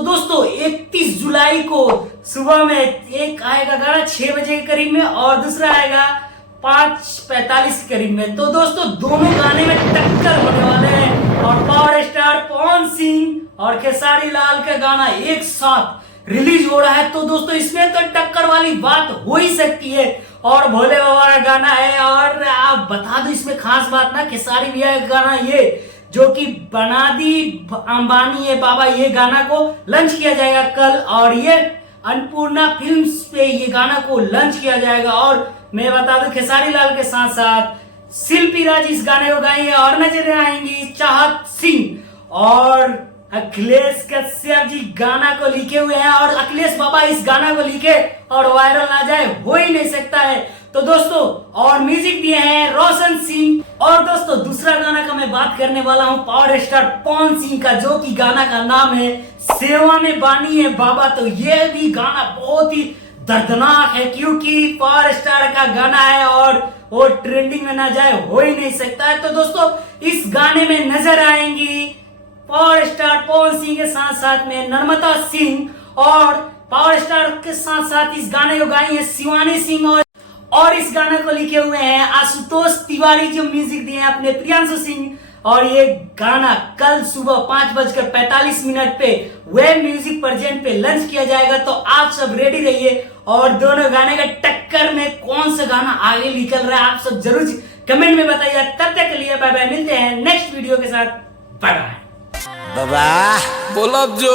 तो दोस्तों 31 जुलाई को सुबह में एक आएगा गाना 6 बजे के करीब में और दूसरा आएगा 5:45 के करीब में। तो दोस्तों दोनों गाने में टक्कर होने वाले हैं और पावर स्टार पवन सिंह और खेसारी लाल का गाना एक साथ रिलीज हो रहा है। तो दोस्तों इसमें तो टक्कर वाली बात हो ही सकती है और भोले बाबा का गाना है। और आप बता दो इसमें खास बात ना, खेसारी भैया का गाना ये जो कि बना दी अंबानी है बाबा, ये गाना को लॉन्च किया जाएगा कल और ये अन्नपूर्णा फिल्म्स पे ये गाना को लॉन्च किया जाएगा। और मैं बता दूं खेसारी लाल के साथ साथ शिल्पी राज इस गाने को गाएंगे और नजर आएंगी चाहत सिंह और अखिलेश कश्यप जी गाना को लिखे हुए हैं। और अखिलेश बाबा इस गाना को लिखे और वायरल ना जाए हो ही नहीं सकता है। तो दोस्तों और म्यूजिक दिए हैं रोशन सिंह। और दोस्तों दूसरा गाना का मैं बात करने वाला हूं पावर स्टार पवन सिंह का, जो कि गाना का नाम है सेवा में बानी है बाबा। तो ये भी गाना बहुत ही दर्दनाक है क्योंकि पावर स्टार का गाना है और वो ट्रेंडिंग में ना जाए हो ही नहीं सकता है। तो दोस्तों इस गाने में नजर आएंगी पावर स्टार पवन सिंह के साथ साथ में नर्मदा सिंह और पावर स्टार के साथ साथ इस गाने को गाई है शिवानी सिंह और इस गाने को लिखे हुए हैं आशुतोष तिवारी, जो म्यूजिक दिए हैं अपने प्रियांशु सिंह। और ये गाना कल सुबह 5:45 पे वेब म्यूजिक प्रेजेंट पे लॉन्च किया जाएगा। तो आप सब रेडी रहिए और दोनों गाने का टक्कर में कौन सा गाना आगे निकल रहा है आप सब जरूर कमेंट में बताइए। तब तक के लिए बाय बाय, मिलते हैं नेक्स्ट वीडियो के साथ। Bye bye. बाबा बोलब जो